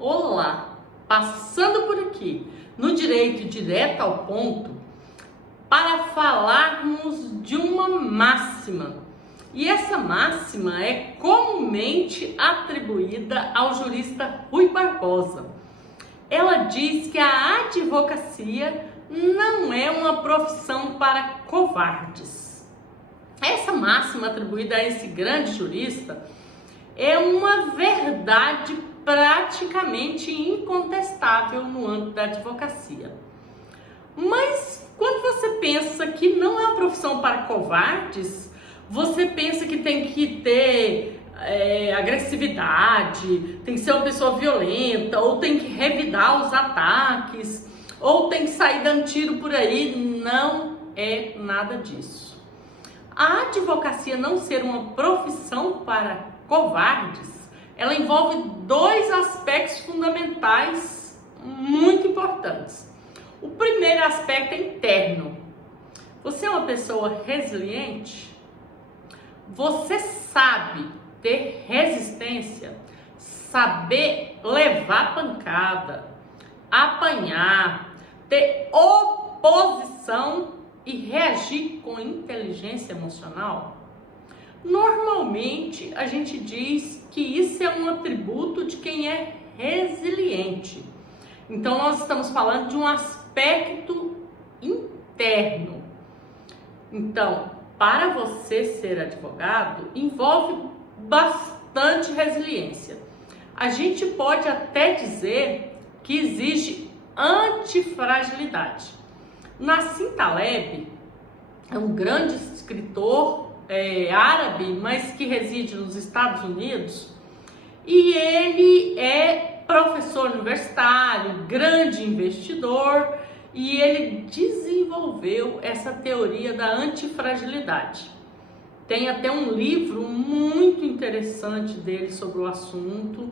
Olá, passando por aqui no Direito Direto ao Ponto para falarmos de uma máxima. E essa máxima é comumente atribuída ao jurista Rui Barbosa. Ela diz que a advocacia não é uma profissão para covardes. Essa máxima atribuída a esse grande jurista é uma verdade praticamente incontestável no âmbito da advocacia. Mas quando você pensa que não é uma profissão para covardes, você pensa que tem que ter agressividade, tem que ser uma pessoa violenta, ou tem que revidar os ataques, ou tem que sair dando tiro por aí. Não é nada disso. A advocacia não ser uma profissão para covardes, ela envolve dois aspectos fundamentais muito importantes. O primeiro aspecto é interno. Você é uma pessoa resiliente? Você sabe ter resistência? Saber levar pancada, apanhar, ter oposição e reagir com inteligência emocional? Normalmente a gente diz que isso é um atributo de quem é resiliente. Então nós estamos falando de um aspecto interno. Então, para você ser advogado, envolve bastante resiliência. A gente pode até dizer que exige antifragilidade. Nassim Taleb é um grande escritor árabe, mas que reside nos Estados Unidos, e ele é professor universitário, grande investidor, e ele desenvolveu essa teoria da antifragilidade. Tem até um livro muito interessante dele sobre o assunto,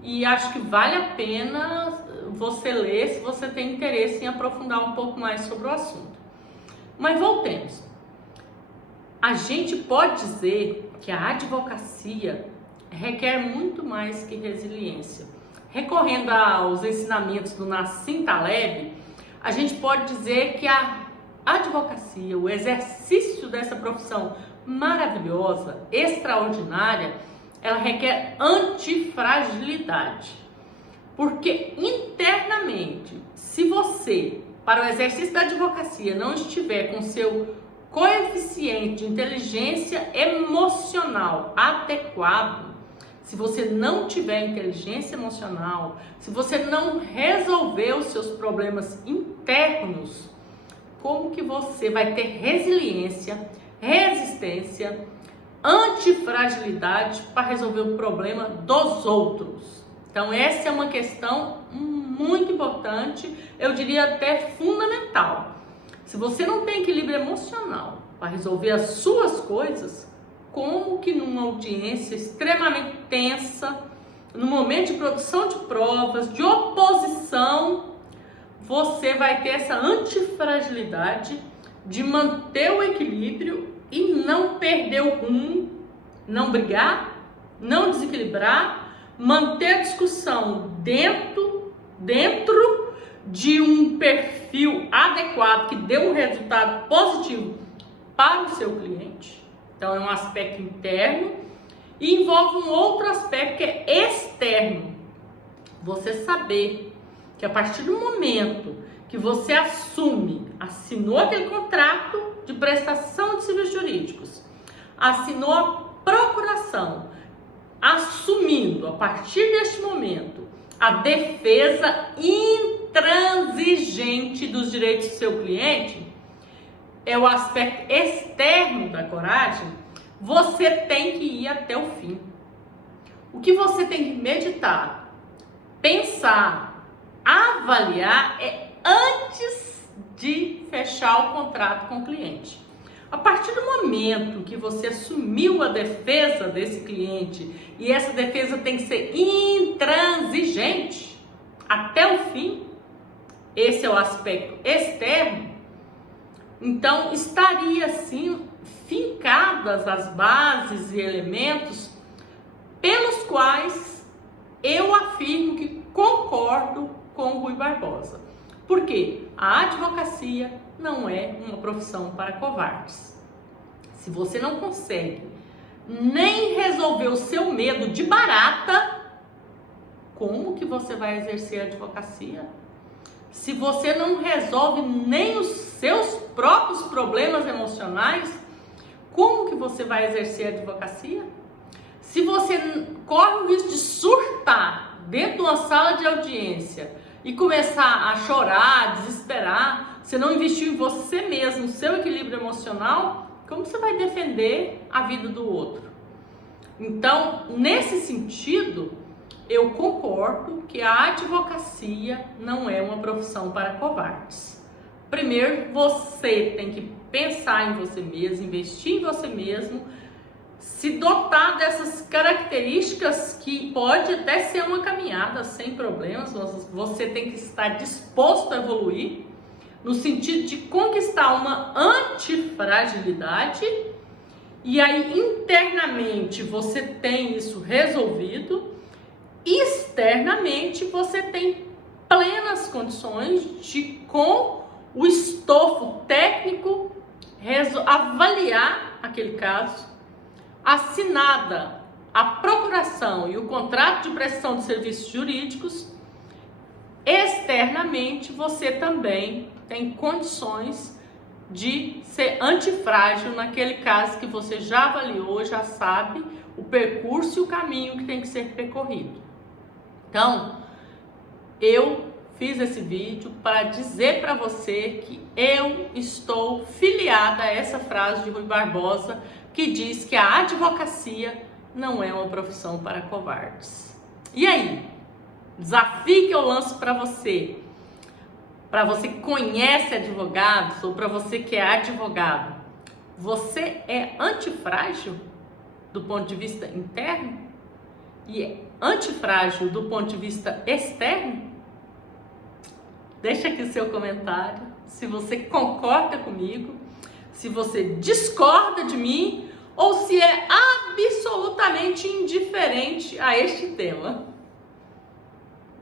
e acho que vale a pena você ler se você tem interesse em aprofundar um pouco mais sobre o assunto. Mas voltemos. A gente pode dizer que a advocacia requer muito mais que resiliência. Recorrendo aos ensinamentos do Nassim Taleb, a gente pode dizer que a advocacia, o exercício dessa profissão maravilhosa, extraordinária, ela requer antifragilidade. Porque internamente, se você, para o exercício da advocacia, não estiver com seu coeficiente de inteligência emocional adequado, se você não tiver inteligência emocional, se você não resolver os seus problemas internos, como que você vai ter resiliência, resistência, antifragilidade para resolver o problema dos outros? Então essa é uma questão muito importante, eu diria até fundamental. Se você não tem equilíbrio emocional para resolver as suas coisas, como que numa audiência extremamente tensa, no momento de produção de provas, de oposição, você vai ter essa antifragilidade de manter o equilíbrio e não perder o rumo, não brigar, não desequilibrar, manter a discussão dentro de um perfil adequado que dê um resultado positivo para o seu cliente. Então é um aspecto interno e envolve um outro aspecto que é externo. Você saber que a partir do momento que você assinou aquele contrato de prestação de serviços jurídicos, assinou a procuração, assumindo a partir deste momento a defesa intransigente dos direitos do seu cliente, é o aspecto externo da coragem. Você tem que ir até o fim. O que você tem que meditar, pensar, avaliar é antes de fechar o contrato com o cliente. A partir do momento que você assumiu a defesa desse cliente, e essa defesa tem que ser intransigente até o fim, esse é o aspecto externo, então estaria assim fincadas as bases e elementos pelos quais eu afirmo que concordo com o Rui Barbosa. Por quê? A advocacia não é uma profissão para covardes. Se você não consegue nem resolver o seu medo de barata, como que você vai exercer a advocacia? Se você não resolve nem os seus próprios problemas emocionais, como que você vai exercer a advocacia? Se você corre o risco de surtar dentro de uma sala de audiência e começar a chorar, desesperar, você não investiu em você mesmo, no seu equilíbrio emocional, como você vai defender a vida do outro? Então, nesse sentido, eu concordo que a advocacia não é uma profissão para covardes. Primeiro, você tem que pensar em você mesmo, investir em você mesmo, se dotar dessas características que pode até ser uma caminhada sem problemas. Você tem que estar disposto a evoluir, no sentido de conquistar uma antifragilidade, e aí internamente você tem isso resolvido, externamente você tem plenas condições de, com o estofo técnico, avaliar aquele caso, assinada a procuração e o contrato de prestação de serviços jurídicos. Externamente você também tem condições de ser antifrágil naquele caso que você já avaliou, já sabe o percurso e o caminho que tem que ser percorrido. Então, eu fiz esse vídeo para dizer para você que eu estou filiada a essa frase de Rui Barbosa, que diz que a advocacia não é uma profissão para covardes. E aí? Desafio que eu lanço para você que conhece advogados ou para você que é advogado, você é antifrágil do ponto de vista interno e é antifrágil do ponto de vista externo? Deixa aqui o seu comentário, se você concorda comigo, se você discorda de mim ou se é absolutamente indiferente a este tema.